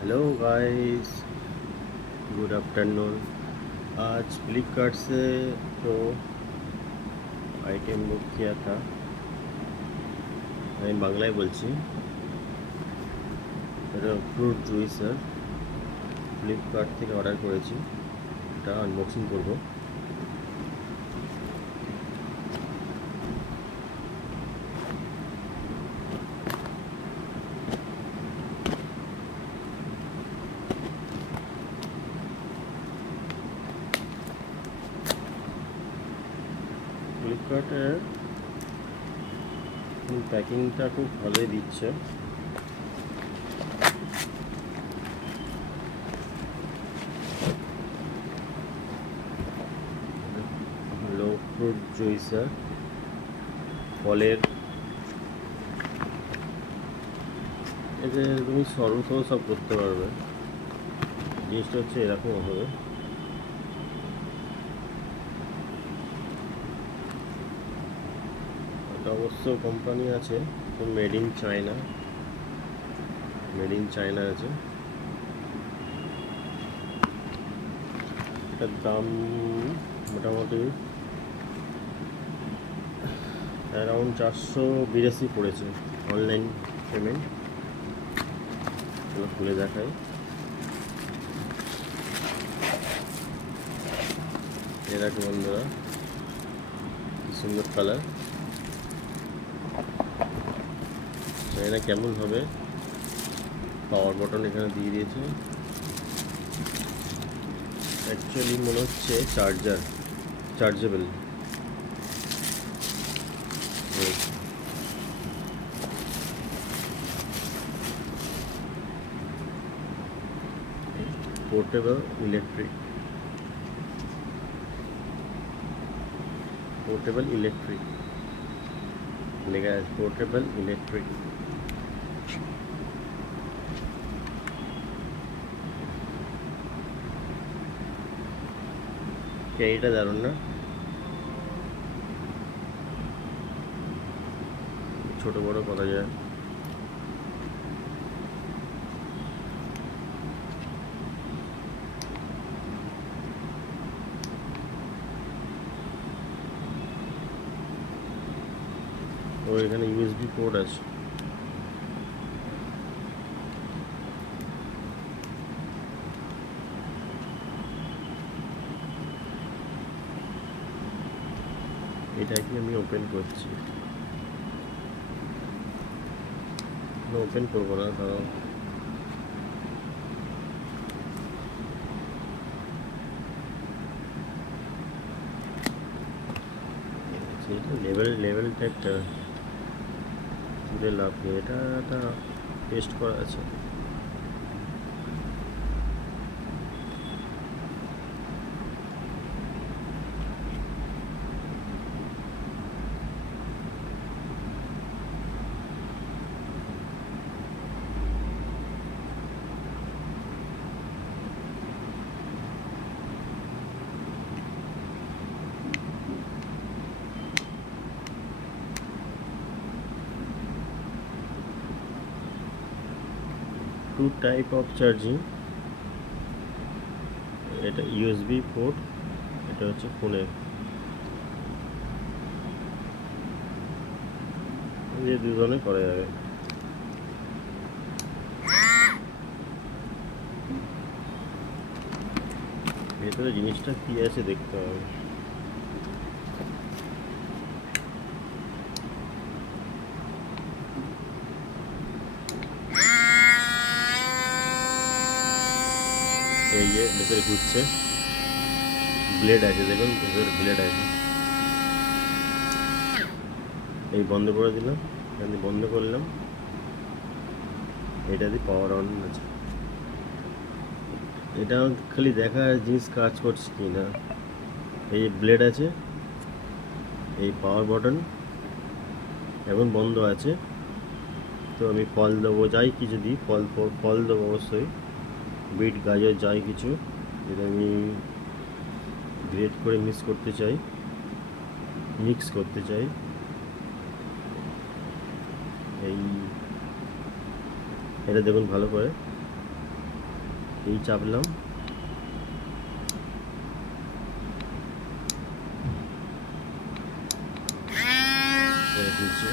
Hello guys, good afternoon. आज फ्लिपकार्ट से तो आइटम बुक किया था। আমি বাংলায় বলছি। এটা ফ্রুট জুইসার ফ্লিপকার্ট থেকে অর্ডার করেছি। এটা আনবক্সিং করব। ফ্লিপকার্টের প্যাকিংটা খুব ভালোই দিচ্ছে। হলো ফ্রুট জুইসার, ফলের এতে তুমি শরবত সব করতে পারবে। জিনিসটা হচ্ছে এরকম হবে। এটা অবশ্য কোম্পানি আছে মেড ইন চায়না, আছে। এটার দাম মোটামুটি অ্যারাউন্ড 482 পড়েছে অনলাইন পেমেন্ট। খুলে দেখাই। এরকম বন্ধুরা, কি সুন্দর কালার। এটা কেমন হবে? পাওয়ার বাটন এখানে দিয়ে দিয়েছে। অ্যাকচুয়ালি মনে হচ্ছে চার্জেবল। পোর্টেবল ইলেকট্রিক লেখা আছে, পোর্টেবল ইলেকট্রিক। ক্যারিটা দারুণ না? ছোট বড় করা যায়। ও এখানে ইউএসবি পোর্ট আছে। এটাকে আমি ওপেন করছি। ওপেন করবো না, কারণ লেভেল টাইপটা তুলে লাভ নেই। এটা টেস্ট করা আছে। Two type of charging. এটা ইউএসবি পোর্ট, এটা হচ্ছে ফোনের। যে দুজনে করা যাবে। ভেতরে জিনিসটা কি আছে দেখতে হবে। এই যে ভেতরে ঘুরছে, ব্লেড আছে, দেখুন ভেতরে ব্লেড আছে। এই বন্ধ করে দিলাম, বন্ধ করলাম। এটা দিয়ে পাওয়ার অন আছে। এটা খালি দেখা জিনিস কাজ করছে কি না। এই ব্লেড আছে, এই পাওয়ার বাটন এখন বন্ধ আছে। তো আমি ফল দেবো, যাই কিছু দিই, ফল দেবো অবশ্যই, বিট গাজর যাই কিছু, যেটা আমি গ্রেট করে মিক্স করতে চাই। এই এটা দেখুন ভালো করে। এই চাপলাম, নিচে